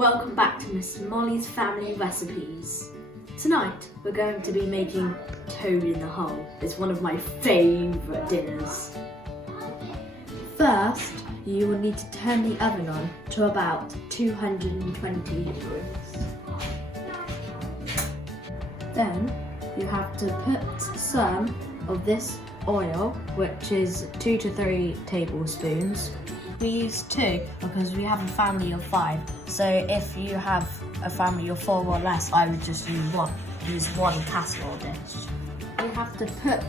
Welcome back to Miss Molly's Family Recipes. Tonight we're going to be making toad in the hole. It's one of my favourite dinners. First, you will need to turn the oven on to about 220 degrees. Then you have to put some of this oil, which is 2 to 3 tablespoons. We use 2 because we have a family of 5. So if you have a family of 4 or less, I would just use one casserole dish. You have to put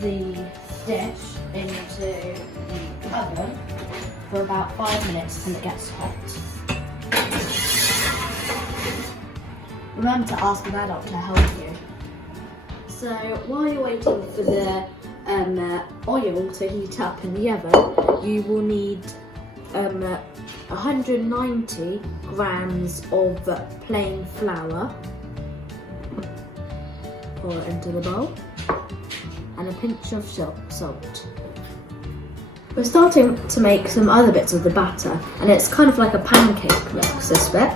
the dish into the oven for about 5 minutes till it gets hot. Remember to ask an adult to help you. So while you're waiting for the oil to heat up in the oven, you will need 190 grams of plain flour. Pour it into the bowl, and a pinch of salt. We're starting to make some other bits of the batter, and it's kind of like a pancake mix, this bit.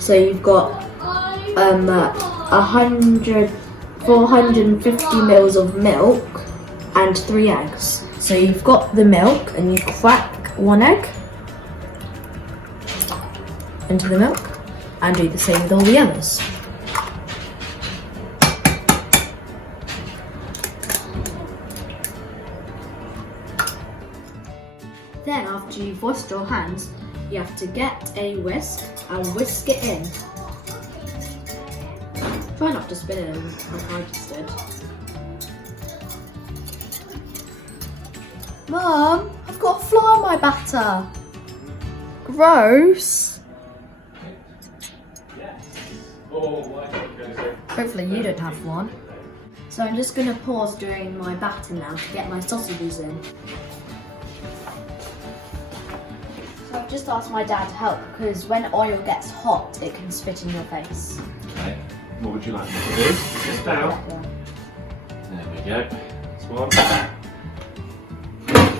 So you've got 450 mils of milk and 3 eggs. So you've got the milk and you crack 1 egg into the milk and do the same with all the others. Then after you've washed your hands, you have to get a whisk and whisk it in. Try not to spin it like I just did. Mum, I've got a fly on my batter. Gross. Hopefully you don't have one. So I'm just going to pause doing my batter now to get my sausages in. So I've just asked my dad to help because when oil gets hot, it can spit in your face. Okay. What would you like me to do? Just down. There we go. That's 1.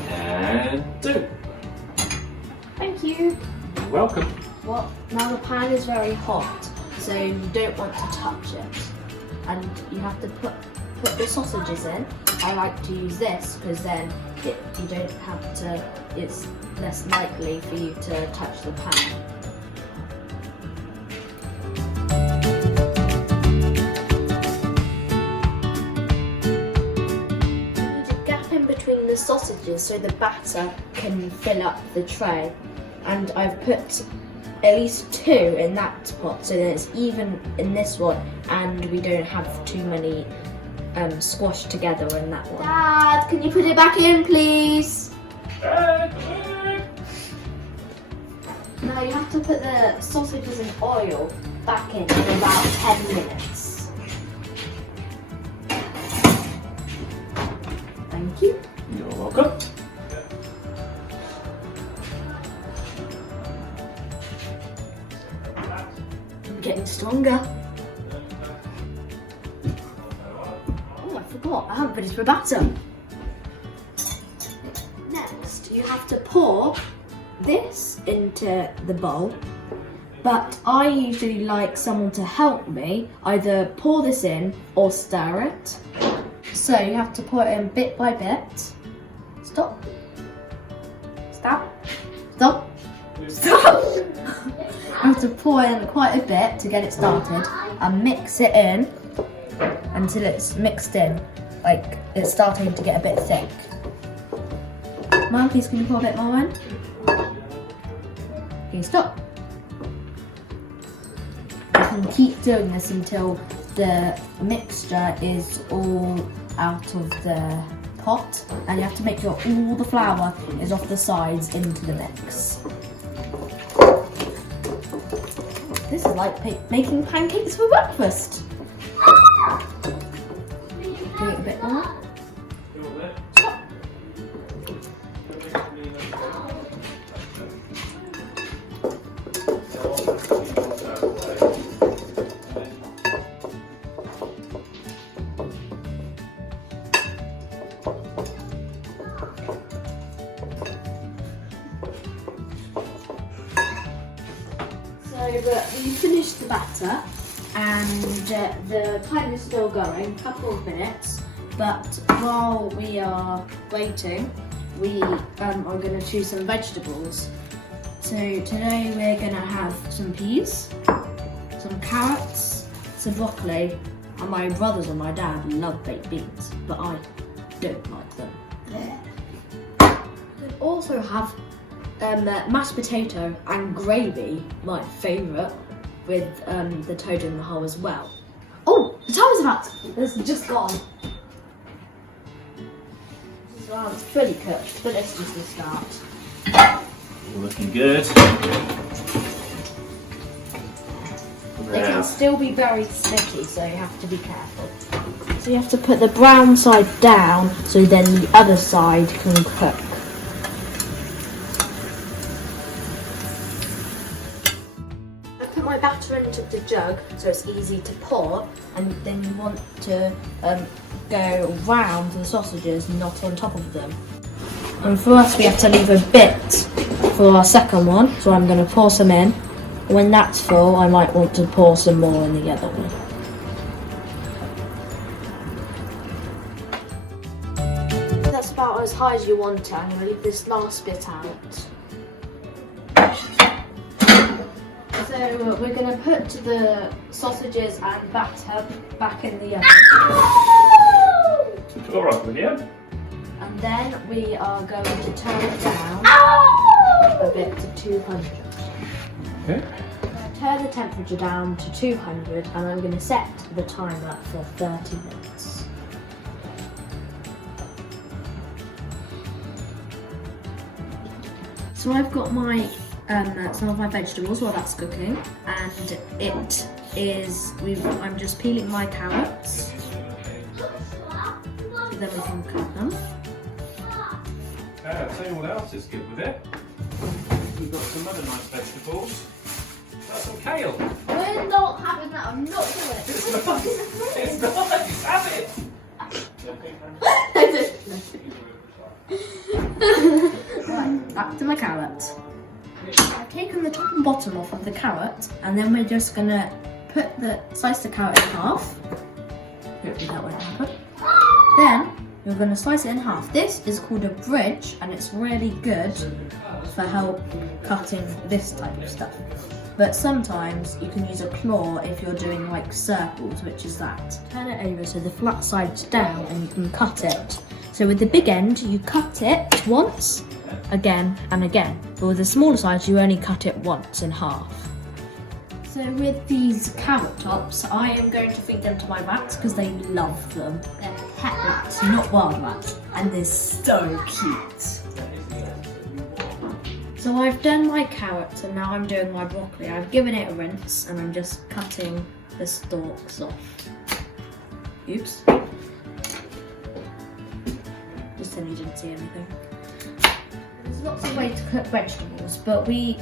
And 2. Thank you. You're welcome. Well, now the pan is very hot, so you don't want to touch it. And you have to put the sausages in. I like to use this because then you don't have to, it's less likely for you to touch the pan. Between the sausages so the batter can fill up the tray, and I've put at least 2 in that pot so that it's even in this one and we don't have too many squashed together in that one. Dad, can you put it back in please? Now you have to put the sausages and oil back in about 10 minutes. Thank you. You're welcome. I'm getting stronger. Oh, I forgot. I haven't finished my batter. Next, you have to pour this into the bowl. But I usually like someone to help me either pour this in or stir it. So you have to pour it in bit by bit. Stop. Stop. Stop. Stop. You have to pour in quite a bit to get it started and mix it in until it's mixed in, like it's starting to get a bit thick. Mum, please can you pour a bit more in? Okay, stop. You can keep doing this until the mixture is all out of the pot, and you have to make sure all the flour is off the sides into the mix. This is like making pancakes for breakfast. Do it a bit more. Stop. we finished the batter and the time is still going, a couple of minutes. But while we are waiting, we are going to choose some vegetables. So today we're going to have some peas, some carrots, some broccoli, and my brothers and my dad love baked beans, but I don't like them. We also have mashed potato and gravy, my favourite, with the toad in the hole as well. Oh, the time is about. It's just gone. Wow, it's pretty cooked, but it's just the start. Looking good. They can still be very sticky, so you have to be careful. So you have to put the brown side down, so then the other side can cook. I put my batter into the jug, so it's easy to pour, and then you want to go round the sausages, not on top of them. And for us, we have to leave a bit for our second one, so I'm going to pour some in. When that's full, I might want to pour some more in the other one. That's about as high as you want it. I'm going to leave this last bit out. So we're going to put the sausages and batter back in the oven. All right, William. And then we are going to turn it down a bit to 200. Okay. Turn the temperature down to 200 and I'm going to set the timer for 30 minutes. So I've got my some of my vegetables while that's cooking, and I'm just peeling my carrots. So then we can cut them. I'll tell you what else is good with it. We've got some other nice vegetables. That's some kale. We're not having that. I'm not doing it. It's nice. Have it. Right, back to my carrots. I've taken the top and bottom off of the carrot, and then we're just gonna slice the carrot in half. Hopefully that won't happen. Then we're going to slice it in half. This is called a bridge, and it's really good for help cutting this type of stuff. But sometimes you can use a claw if you're doing like circles, which is that. Turn it over so the flat side's down and you can cut it. So with the big end, you cut it once, again and again. But with the smaller size, you only cut it once in half. So with these carrot tops, I am going to feed them to my rats because they love them. They're pet rats, not wild rats, and they're so cute. So I've done my carrots and now I'm doing my broccoli. I've given it a rinse and I'm just cutting the stalks off. Oops. Just so you didn't see anything. There's lots of ways to cook vegetables, but we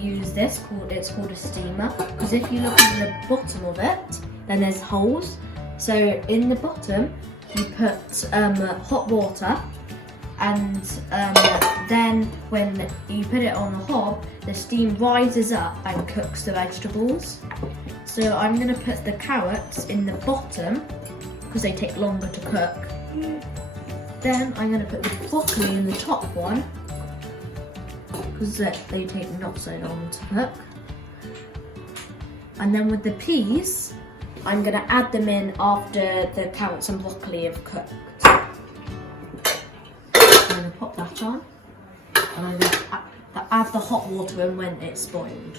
use this, it's called a steamer, because if you look at the bottom of it, then there's holes. So in the bottom, you put hot water, and then when you put it on the hob, the steam rises up and cooks the vegetables. So I'm going to put the carrots in the bottom, because they take longer to cook. Then I'm going to put the broccoli in the top one, because they take not so long to cook. And then with the peas, I'm going to add them in after the carrots and broccoli have cooked. I'm going to pop that on, and I'm going to add the hot water in when it's boiled.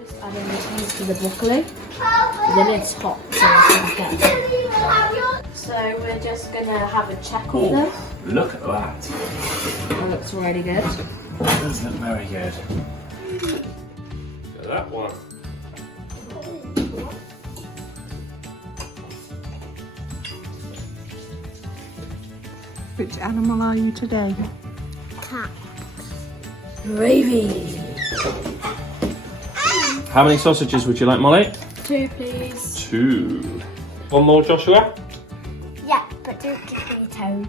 Just adding the peas to the broccoli. The lid's hot, so I can get it. So we're just going to have a check of them. Look at that. That looks really good. That does look very good. Look at that one. Which animal are you today? Cat. Gravy. How many sausages would you like, Molly? 2, please. 2. One more, Joshua? Yeah. but don't give me a toad.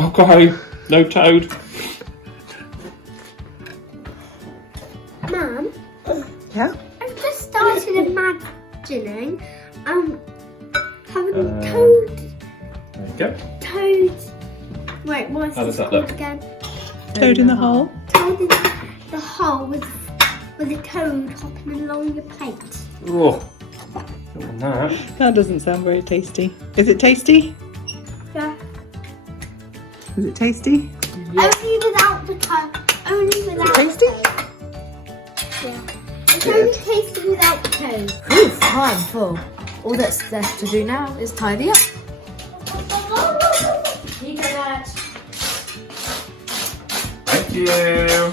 Okay, no toad. Mum, Yeah? I've just started imagining having a toad. There you go. Toad. Wait, what's How does this that called look? again? Toad in the hole. Toad in the hole with a toad hopping along your plate. Oh, don't want that. That doesn't sound very tasty. Is it tasty? Yeah. Is it tasty? Only without the toad. Only without tasty? the toad. Yeah. It's only tasty without the toad. It's time for. All that's left to do now is tidy up. Thank you.